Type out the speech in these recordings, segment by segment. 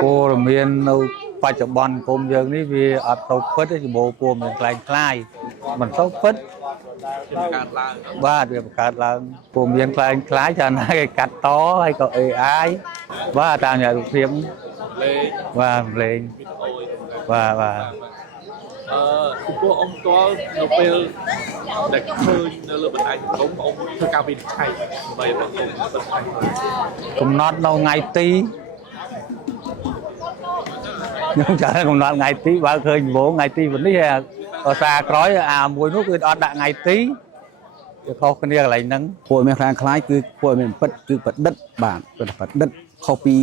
cô miền phải chọn bòn cùng giờ ní vì ở tàu phết thì bộ cô miền khai mình sâu phết ba việc cả là cô miền khai cho nó cái cắt to hay có AI ba tao nhà được thêm và lên và ពួកអង្គតលនៅពេលដែលឃើញនៅលើបណ្ដាញសង្គមអង្គធ្វើការវិនិច្ឆ័យដើម្បីរកគុំបន្ថែម cùng nót đâu ngày tí nhưng trời cùng nót ngày tí ba khơi bố ngày tí vẫn đi ở xa cõi mùi nước ở đã ngày tí khó cái này lại nắng ពួកមានខ្លាំងខ្លាយគឺពួកមានពិតគឺបដិទ្ធបាទបដិទ្ធខុសពី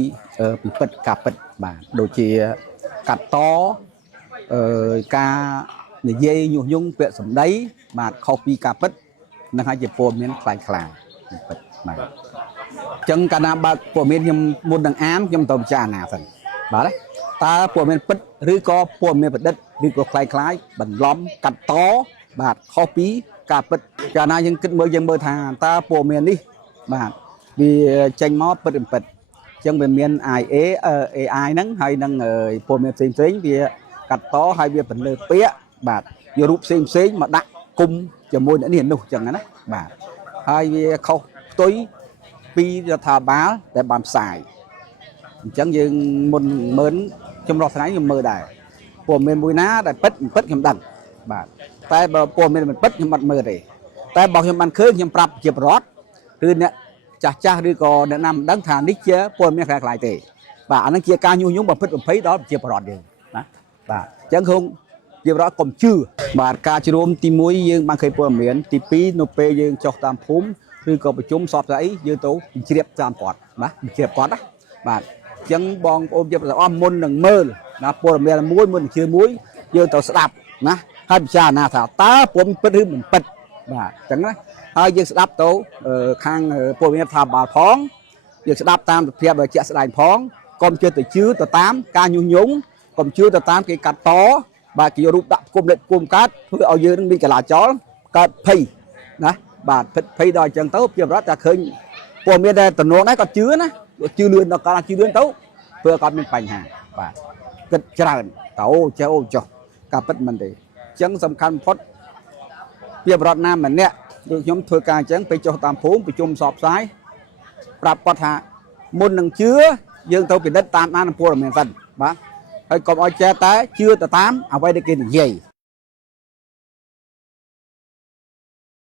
ពិតការពិតបាទដូចជាកាត់តការនិយាយញុះញង់ពាក្យសម្ដីបាទខុសពីការពិតនឹងហើយជាពួកមានខ្លាំងខ្លាយពិតបាទអញ្ចឹងកាលណាបើពួកមានខ្ញុំមុននឹងអានខ្ញុំទៅពិចារណាសិនបាទតើពួកមានពិតឬក៏ពួកមានបដិទ្ធឬក៏ខ្លាំងខ្លាយបន្លំកាត់តបាទខុសពីការពិតកាលណាយើងគិតមើលថាតើពួកមាននេះបាទវាចេញមកពិតឬពិតអញ្ចឹងវាមាន AI ហ្នឹងហើយនឹងពួកមានផ្សេងវាកាត់តហើយវាបន្លឺពាក្យបាទយករូបផ្សេងមកដាក់គុំជាមួយអ្នកនេះនោះអញ្ចឹងណាបាទហើយវាខុសផ្ទុយពីរដ្ឋាភិបាលដែលបានផ្សាយអញ្ចឹងយើងមុនមើលខ្ញុំរស់ថ្ងៃខ្ញុំមើលដែរពួកមានមួយណាដែលពិតខ្ញុំដឹងបាទតែបើពួកមានមិនពិតខ្ញុំអត់មើលទេតែបើខ្ញុំបានឃើញខ្ញុំប្រាប់ជាប្រវត្តិឬអ្នកចាស់ឬក៏អ្នកណាមិនដឹងថានេះជាពួកមានខ្លាំងខ្លាយទេបាទអានឹងជាការញុះញង់បំផិតបំភ័យដល់ប្រជាពលរដ្ឋយើងណាបាទអញ្ចឹងខ្ញុំជាប្រវត្តិកុំជឿបាទការជ្រុំទី1យើងបានឃើញព័ត៌មានទី2នៅពេលយើងចុះតាមភូមិឬក៏ប្រជុំសពស្អីយើងទៅជ្រាបតាមគាត់ណាជ្រាបគាត់ណាបាទអញ្ចឹងបងប្អូនជាប្រវត្តិមុននឹងមើលណាព័ត៌មានមួយមុននឹងជឿមួយយើងទៅស្ដាប់ណាហើយពិចារណាថាតើពុំពិតឬមិនពិតបាទអញ្ចឹងណាហើយយើងស្ដាប់ទៅខាងពលរដ្ឋថាបាលផងយើងស្ដាប់តាមភាពជាក់ស្ដែងផងកុំជឿទៅតាមការញុះញង់កុំជឿទៅតាមគេកាត់តបាទគេយករូបដាក់គុំលេខគុំកាត់ធ្វើឲ្យយើងនឹងមានកលាចលកើតភ័យណាបាទភ័យដល់អញ្ចឹងទៅជាប្រវត្តិតែឃើញពលមានតែតំណងដែរគាត់ជឿណាជឿលឿនដល់គាត់ជឿលឿនទៅធ្វើឲ្យគាត់មានបញ្ហាបាទគិតច្រើនតើចុះការពិតមិនទេអញ្ចឹងសំខាន់បំផុតពីបរដ្ឋណាម្នាក់ដូចខ្ញុំធ្វើការអញ្ចឹងពេលចុះតាមភូមិប្រជុំសពផ្សាយប្រាប់គាត់ថាមុននឹងជឿយើងទៅពិនិត្យតាមព័ត៌មានសិនបាទហើយកុំឲ្យចេះតែជឿទៅតាមអ្វីដែលគេនិយាយ